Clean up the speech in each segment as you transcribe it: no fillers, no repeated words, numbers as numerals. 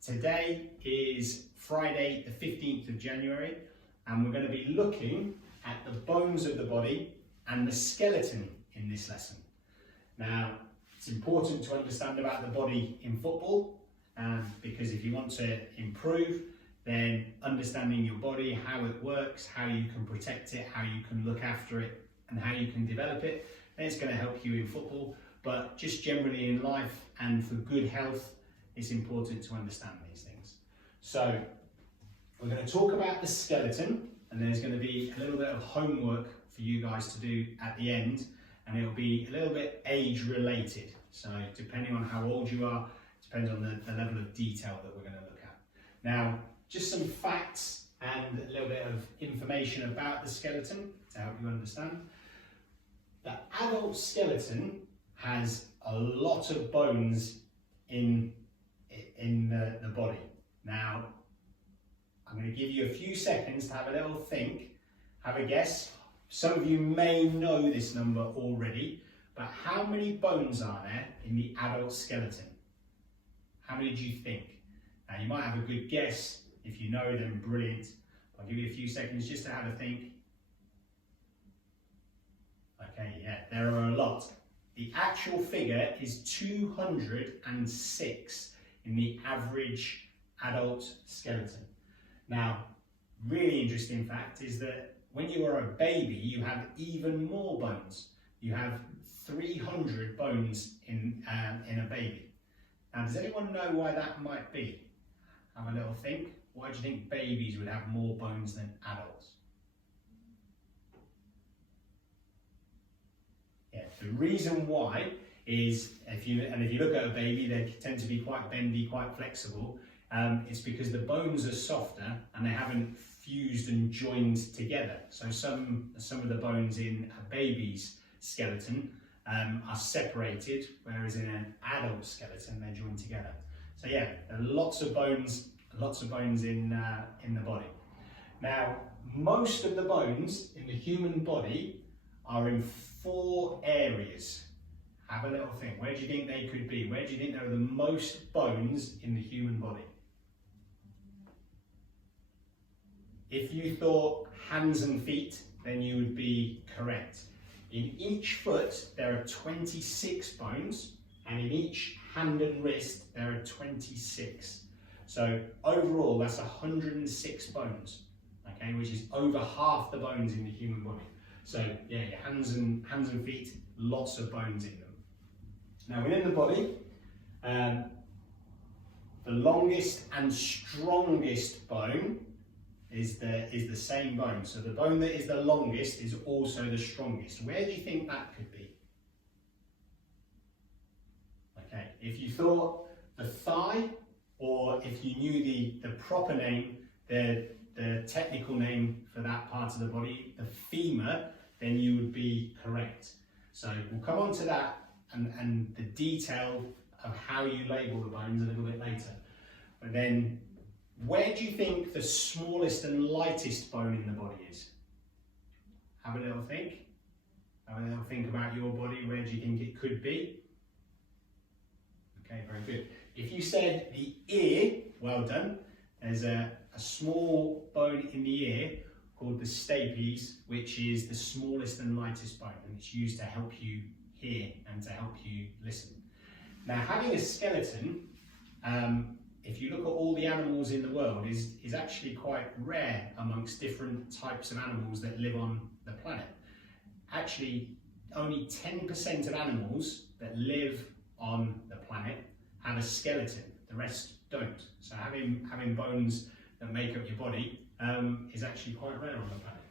Today is Friday the 15th of January, and we're going to be looking at the bones of the body and the skeleton in this lesson. Now, it's important to understand about the body in football, because if you want to improve, then understanding your body, how it works, how you can protect it, how you can look after it, and how you can develop it, then it's going to help you in football. But just generally in life and for good health, it's important to understand these things. So we're going to talk about the skeleton, and there's going to be a little bit of homework for you guys to do at the end, and it'll be a little bit age related. So depending on how old you are, depends on the level of detail that we're going to look at. Now, just some facts and a little bit of information about the skeleton to help you understand. The adult skeleton has a lot of bones in the body. Now, I'm going to give you a few seconds to have a little think, have a guess. Some of you may know this number already, but how many bones are there in the adult skeleton? How many do you think? Now, you might have a good guess. If you know them, brilliant. I'll give you a few seconds just to have a think. Okay, yeah, there are a lot. The actual figure is 206 in the average adult skeleton. Now, really interesting fact is that when you are a baby, you have even more bones. You have 300 bones in a baby. Now, does anyone know why that might be? Have a little think. Why do you think babies would have more bones than adults? Yeah, the reason why is, if you look at a baby, they tend to be quite bendy, quite flexible. It's because the bones are softer and they haven't fused and joined together. So some of the bones in a baby's skeleton are separated, whereas in an adult skeleton they're joined together. So yeah, there are lots of bones in the body. Now, most of the bones in the human body are in 4 areas. Have a little think. Where do you think they could be? Where do you think there are the most bones in the human body? If you thought hands and feet, then you would be correct. In each foot, there are 26 bones, and in each hand and wrist, there are 26. So overall, that's 106 bones, okay, which is over half the bones in the human body. So yeah, your hands and feet, lots of bones in them. Now within the body, the longest and strongest bone is the same bone. So the bone that is the longest is also the strongest. Where do you think that could be? Okay, if you thought the thigh, or if you knew the proper name, the technical name for that part of the body, the femur, then you would be correct. So we'll come on to that and the detail of how you label the bones a little bit later. But then, where do you think the smallest and lightest bone in the body is? Have a little think. Have a little think about your body. Where do you think it could be? Okay, very good. If you said the ear, well done. There's a small bone in the ear called the stapes, which is the smallest and lightest bone, and it's used to help you hear and to help you listen. Now, having a skeleton, if you look at all the animals in the world, is actually quite rare amongst different types of animals that live on the planet. Actually, only 10% of animals that live on the planet have a skeleton. The rest don't. So having bones that make up your body is actually quite rare on the planet.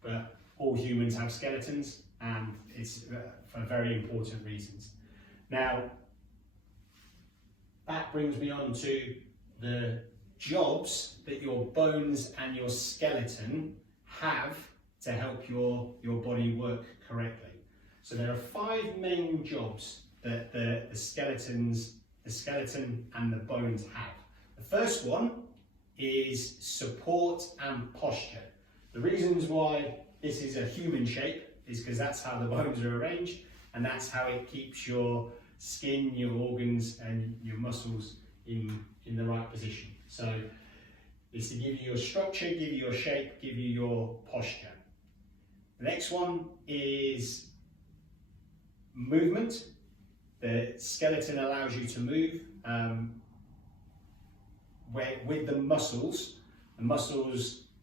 But all humans have skeletons, and it's for very important reasons. Now, that brings me on to the jobs that your bones and your skeleton have to help your body work correctly. So there are 5 main jobs that the skeleton and the bones have. The first one is support and posture. The reasons why this is a human shape is because that's how the bones are arranged, and that's how it keeps your skin, your organs and your muscles in the right position. So it's to give you your structure, give you your shape, give you your posture. The next one is movement. The skeleton allows you to move with the muscles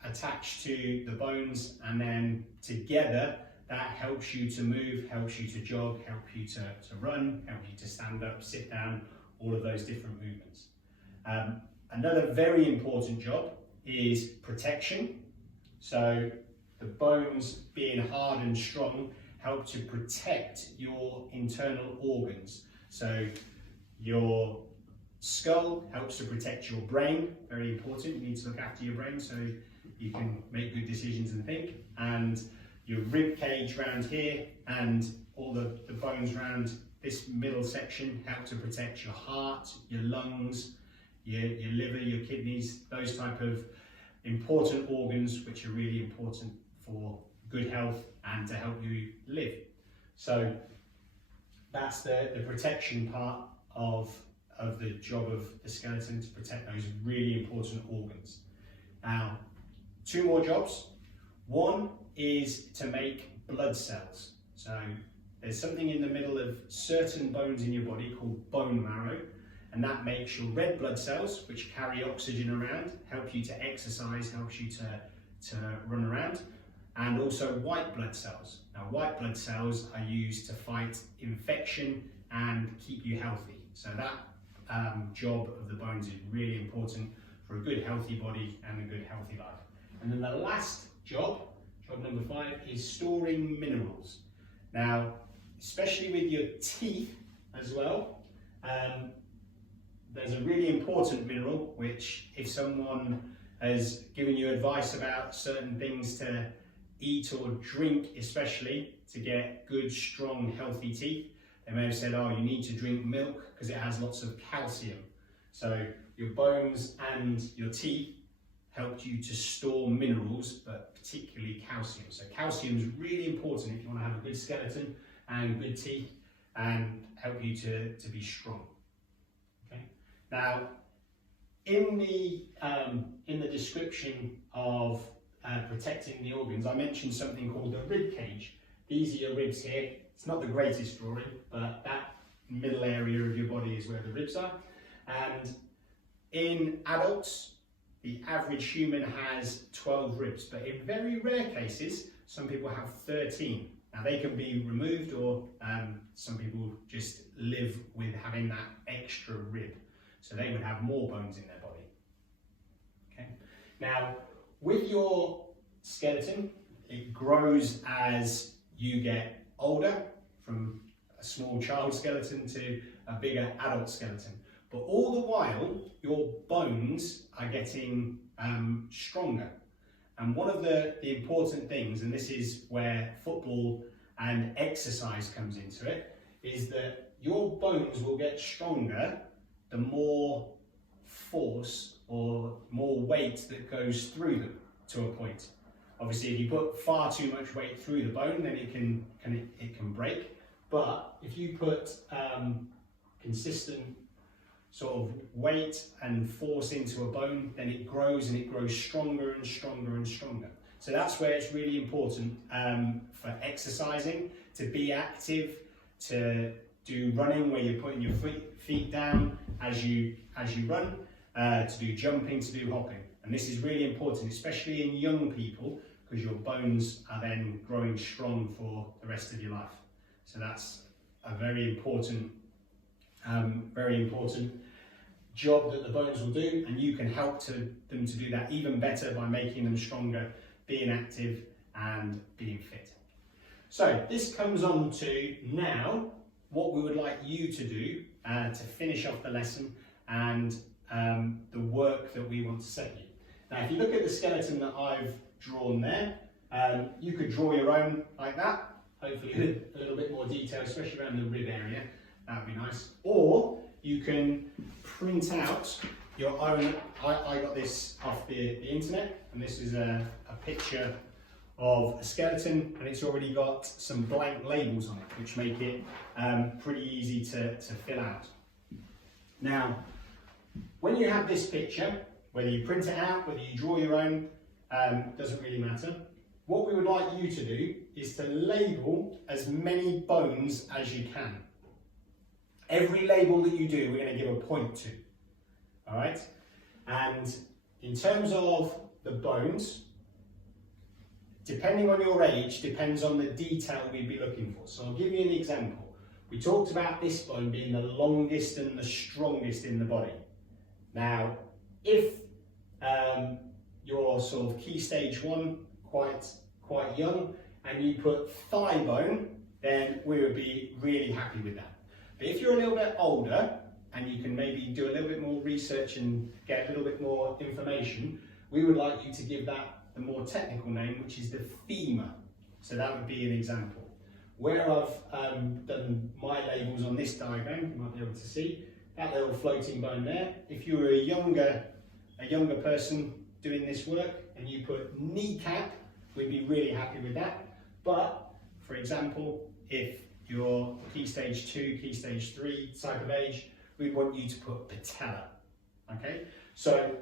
attached to the bones, and then together that helps you to move, helps you to jog, helps you to run, helps you to stand up, sit down, all of those different movements. Another very important job is protection. So the bones being hard and strong help to protect your internal organs. So your skull helps to protect your brain, very important. You need to look after your brain so you can make good decisions and think. And your rib cage around here and all the bones around this middle section help to protect your heart, your lungs, your liver, your kidneys, those type of important organs which are really important for good health and to help you live. So that's the protection part of the job of the skeleton, to protect those really important organs. Now, two more jobs. One is to make blood cells. So there's something in the middle of certain bones in your body called bone marrow, and that makes your red blood cells, which carry oxygen around, help you to exercise, helps you to run around, and also white blood cells. Now, white blood cells are used to fight infection and keep you healthy. So that job of the bones is really important for a good healthy body and a good healthy life. And then the last job number 5, is storing minerals. Now, especially with your teeth as well, there's a really important mineral which, if someone has given you advice about certain things to eat or drink, especially to get good, strong, healthy teeth, they may have said, oh, you need to drink milk because it has lots of calcium. So your bones and your teeth help you to store minerals, but particularly calcium. So calcium is really important if you want to have a good skeleton and good teeth and help you to be strong. Okay. Now, in the description of protecting the organs, I mentioned something called the rib cage. These are your ribs here. It's not the greatest drawing, but that middle area of your body is where the ribs are. And in adults, the average human has 12 ribs, but in very rare cases, some people have 13. Now they can be removed, or some people just live with having that extra rib. So they would have more bones in their body. Okay. Now, with your skeleton, it grows as you get older, from a small child skeleton to a bigger adult skeleton. But all the while, your bones are getting stronger. And one of the important things, and this is where football and exercise comes into it, is that your bones will get stronger the more force or more weight that goes through them to a point. Obviously, if you put far too much weight through the bone, then it can break. But if you put consistent sort of weight and force into a bone, then it grows, and it grows stronger and stronger and stronger. So that's where it's really important for exercising, to be active, to do running where you're putting your feet down as you run, to do jumping, to do hopping. And this is really important, especially in young people, because your bones are then growing strong for the rest of your life. So that's a very important job that the bones will do, and you can help them to do that even better by making them stronger, being active and being fit. So this comes on to now what we would like you to do to finish off the lesson and the work that we want to set you. Now, if you look at the skeleton that I've drawn there, you could draw your own like that, hopefully with a little bit more detail, especially around the rib area. That would be nice. Or you can print out your own. I got this off the internet, and this is a picture of a skeleton, and it's already got some blank labels on it, which make it pretty easy to fill out. Now, When you have this picture, whether you print it out, whether you draw your own, doesn't really matter. What we would like you to do is to label as many bones as you can. Every label that you do, we're going to give a point to. All right? And in terms of the bones, depending on your age, depends on the detail we'd be looking for. So I'll give you an example. We talked about this bone being the longest and the strongest in the body. Now, if you're sort of key stage 1, quite young, and you put thigh bone, then we would be really happy with that. But if you're a little bit older, and you can maybe do a little bit more research and get a little bit more information, we would like you to give that the more technical name, which is the femur. So that would be an example. Where I've done my labels on this diagram, you might be able to see that little floating bone there. If you were a younger person doing this work and you put kneecap, we'd be really happy with that. But for example, if you're key stage 2, key stage 3 type of age, we want you to put patella. Okay, so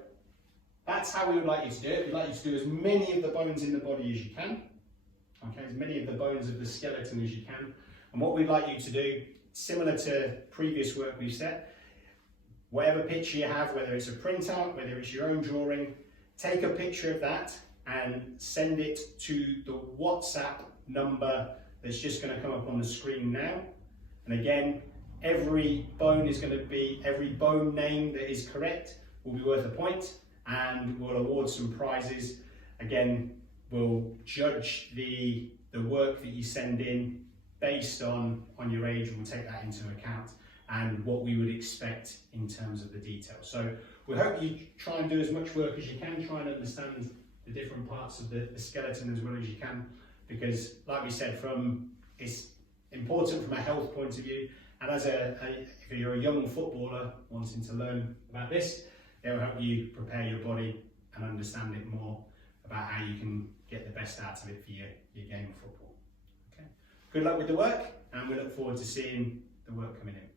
that's how we would like you to do it. We'd like you to do as many of the bones in the body as you can. Okay, as many of the bones of the skeleton as you can. And what we'd like you to do, similar to previous work we've set, whatever picture you have, whether it's a printout, whether it's your own drawing, take a picture of that and send it to the WhatsApp number that's just going to come up on the screen now. And again, every bone name that is correct will be worth a point, and we'll award some prizes. Again, we'll judge the work that you send in based on your age. We'll take that into account and what we would expect in terms of the detail. So we hope you try and do as much work as you can, try and understand the different parts of the skeleton as well as you can, because like we said, it's important from a health point of view, and as if you're a young footballer wanting to learn about this, it will help you prepare your body and understand it more about how you can get the best out of it for your game of football. Okay. Good luck with the work, and we look forward to seeing the work coming in.